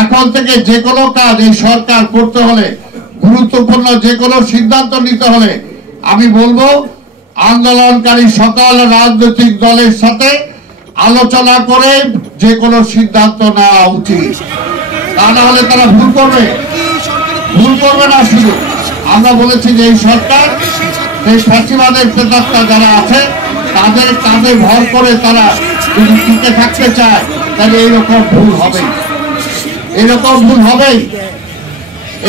এখন থেকে যে কোনো কাজ এই সরকার করতে হলে, গুরুত্বপূর্ণ যে কোনো সিদ্ধান্ত নিতে হলে আমি বলবো আন্দোলনকারী সকল রাজনৈতিক দলের সাথে আলোচনা করে যে কোনো সিদ্ধান্ত নেওয়া উচিত। তা না হলে তারা ভুল করবে না। শুধু আমরা বলেছি যে এই সরকার, এই ফ্যাসিবাদের প্রেতাত্মা যারা আছে তাদের কাঁধে ভর করে তারা যদি টিকে থাকতে চায় তাহলে এইরকম ভুল হবেই।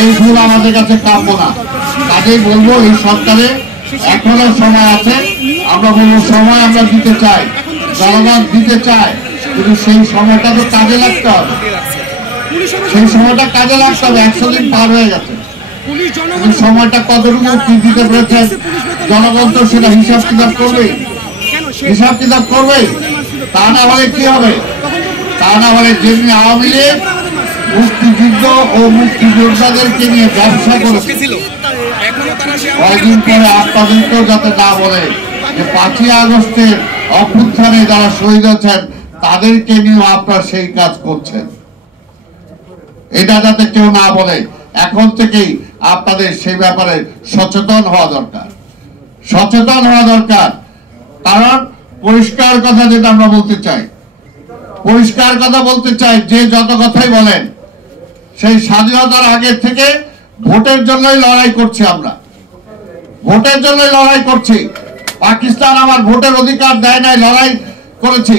এই ভুল আমাদের কাছে কাম্য না। কাজেই বলবো এই সরকারে এখনো সময় আছে। আমরা বলবো সময় আমরা দিতে চাই, জনগণ দিতে চায়, কিন্তু সেই সময়টা তো কাজে লাগতে হবে। 100 দিন পার হয়ে গেছে, সময়টা কতটুকু কি দিতে পেরেছেন জনগণ তো সেটা হিসাব কিতাব করবেই। তা না হলে কি হবে? তা না হলে যেমনি আওয়ামী লীগ মুক্তিযুদ্ধ ও মুক্তিযোদ্ধাদেরকে নিয়ে ব্যবসা করেছে, কয়েকদিন পরে আপনাদেরকেও যাতে না বলে যে 5ই আগস্টের অভ্যুত্থানে যারা শহীদ হয়েছেন তাদেরকে নিয়েও আপনারা সেই কাজ করছেন, এটা যাতে কেউ না বলে এখন থেকেই আপনাদের সেই ব্যাপারে সচেতন হওয়া দরকার। কারণ পরিষ্কার কথা যেটা আমরা বলতে চাই, যে যত কথাই বলেন সেই স্বাধীনতার আগে থেকে ভোটের জন্যই লড়াই করছি। পাকিস্তান আমার ভোটের অধিকার দেয় নাই, লড়াই করেছি।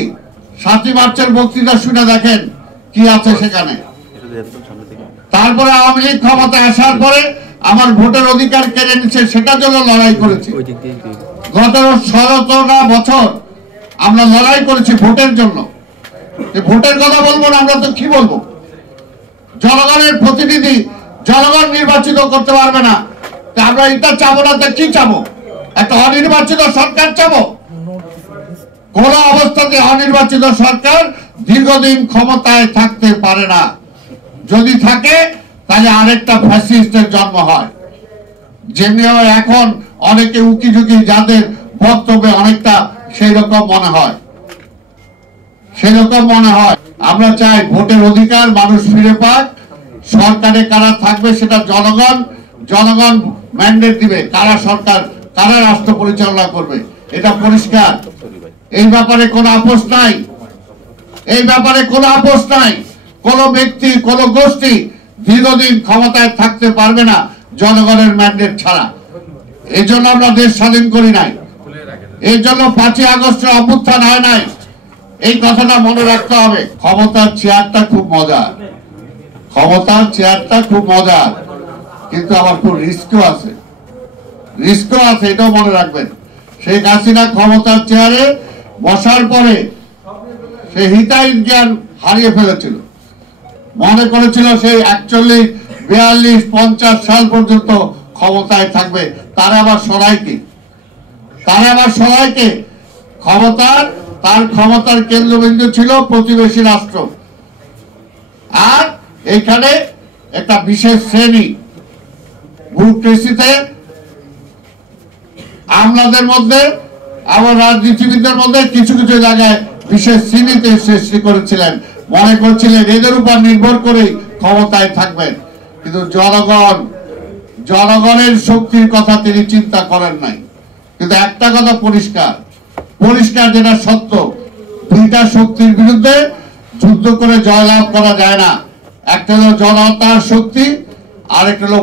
7ই মার্চের বক্তৃতা শুনে দেখেন কি আছে সেখানে। তারপরে আওয়ামী লীগ ক্ষমতায় আসার পরে আমার ভোটের অধিকার কেড়ে নিচ্ছে, সেটার জন্য লড়াই করেছি। গত 16টা বছর আমরা লড়াই করেছি ভোটের জন্য। ভোটের কথা বলবো না, আমরা তো কি বলবো? জনগণের প্রতিনিধি জনগণ নির্বাচিত করতে পারবে না, আমরা এটা চাবো না। তা কি চাবো? একটা অনির্বাচিত সরকার চাবো? কোন অবস্থাতে অনির্বাচিত সরকার দীর্ঘদিন ক্ষমতায় থাকতে পারে না। যদি থাকে তাহলে আরেকটা ফ্যাসিস্টের জন্ম হয়। যেমনি এখন অনেকে উকিঝুঁকি যাদের বক্তব্যে অনেকটা সেই রকম মনে হয়। আমরা চাই ভোটের অধিকার মানুষ ফিরে পাক। সরকারে কারা থাকবে সেটা জনগণ ম্যান্ডেট দিবে, কারা সরকার কারা রাষ্ট্র পরিচালনা করবে, এটা পরিষ্কার। এই ব্যাপারে কোনো আপোষ নাই। কোন ব্যক্তি কোন গোষ্ঠী দীর্ঘদিন ক্ষমতায় থাকতে পারবে না জনগণের ম্যান্ডেট ছাড়া। এই জন্য আমরা দেশ স্বাধীন করি নাই, এই জন্য 5ই আগস্টের অভ্যুত্থান হয় নাই। এই কথাটা মনে রাখতে হবে। ক্ষমতার চেয়ারটা খুব মজার, কিন্তু আমার খুব রিস্কও আছে, এটাও মনে রাখবেন। শেখ হাসিনা ক্ষমতার চেয়ারে বসার পরে সে হিতাহিত জ্ঞান হারিয়ে ফেলেছিল। মনে করেছিল সেই 41, 42, 50 সাল পর্যন্ত ক্ষমতায় থাকবে। তারা আবার সরাইকে তার ক্ষমতার কেন্দ্রবিন্দু ছিল প্রতিবেশী রাষ্ট্র। আর এখানে একটা বিশেষ শ্রেণী ব্যুরোক্রেসিতে আমলাদের মধ্যে, আবার রাজনীতিবিদদের মধ্যে কিছু জায়গায় বিশেষ শ্রেণীতে সৃষ্টি করেছিলেন। মনে করছিলেন এদের উপর নির্ভর করে ক্ষমতায় থাকবেন, কিন্তু জনগণের শক্তির কথা তিনি চিন্তা করেন নাই। কিন্তু একটা কথা পরিষ্কার যেটা সত্য, 2টা শক্তির বিরুদ্ধে যুদ্ধ করে জয়লাভ করা যায় না। একটা হলো জনতার শক্তি, আর একটা হলো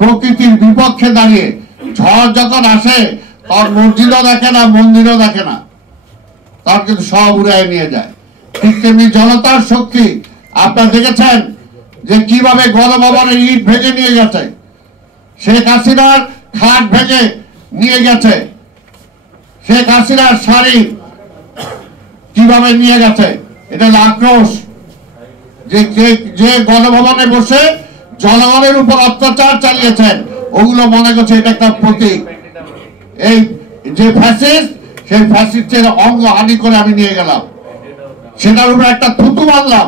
প্রকৃতির বিপক্ষে দাঁড়িয়ে। ঝড় যখন আসে তখন মসজিদও দেখে না, মন্দিরও দেখে না, তার কিন্তু সব উড়ায় নিয়ে যায়। ঠিক তেমনি জনতার শক্তি আপনারা দেখেছেন যে কিভাবে গণভবনের ইট ভেঙে নিয়ে গেছে, শেখ হাসিনার খাট ভেঙে নিয়ে গেছে, শেখ হাসিনার শাড়ি কিভাবে নিয়ে গেছে। এটা আক্রোশ যে গণভবনে বসে জনগণের উপর অত্যাচার চালিয়েছেন, ওগুলো মনে করছে এটা একটা প্রতীক। এই যে ফ্যাসিস্ট, সেই ফ্যাসিস্টের অঙ্গ হানি করে আমি নিয়ে গেলাম, সেটার উপর একটা থুতু মারলাম,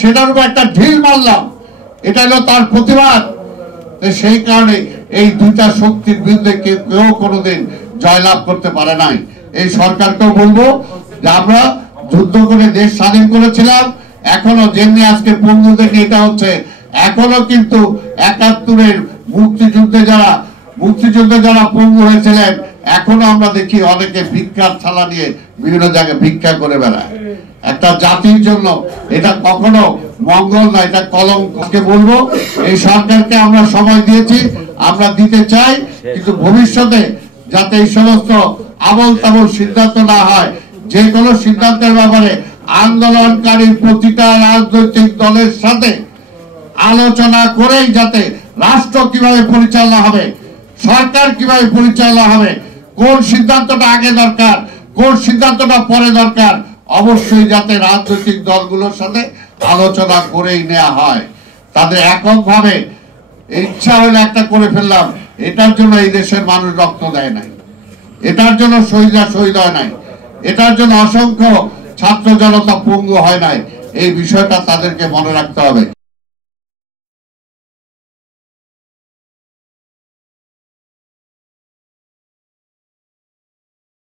সেটার উপর একটা ঢিল মারলাম, এটা হলো তার প্রতিবাদ। সেই কারণে এই 2টা শক্তির বিরুদ্ধে কেউ কোনোদিন জয়লাভ করতে পারে নাই। এই সরকারকেও বলবো যে আমরা যুদ্ধ করে দেশ স্বাধীন করেছিলাম, এখনো যেমনি আজকে পঙ্গু দেখে এটা হচ্ছে, এখনো কিন্তু ৭১-এর মুক্তিযুদ্ধে যারা পঙ্গু হয়েছিলেন, এখনো আমরা দেখি অনেকে ভিক্ষার থালা নিয়ে বিভিন্ন জায়গায় ভিক্ষা করে বেড়ায়। একটা জাতির জন্য এটা কখনো মঙ্গল না, এটা কলঙ্ককে বলবো। এই সরকারকে আমরা সময় দিয়েছি, আমরা দিতে চাই, কিন্তু ভবিষ্যতে যাতে এই সমস্ত আবল তাবল সিদ্ধান্ত না হয়, যে কোনো সিদ্ধান্তের ব্যাপারে আন্দোলনকারী প্রতিটা রাজনৈতিক দলের সাথে আলোচনা করেই যাতে রাষ্ট্র কিভাবে পরিচালনা হবে, সরকার কিভাবে পরিচালনা হবে, কোন সিদ্ধান্তটা আগে দরকার, কোন সিদ্ধান্তটা পরে দরকার, অবশ্যই যাতে রাজনৈতিক দলগুলোর সাথে আলোচনা করেই নেওয়া হয়। তাদের এককভাবে ইচ্ছা হলে একটা করে ফেললাম, এটার জন্য এই দেশের মানুষ রক্ত দেয় নাই, এটার জন্য শহীদ হয় নাই, এটার জন্য অসংখ্য ছাত্র জনতা পঙ্গু হয় নাই। এই বিষয়টা তাদেরকে মনে রাখতে হবে।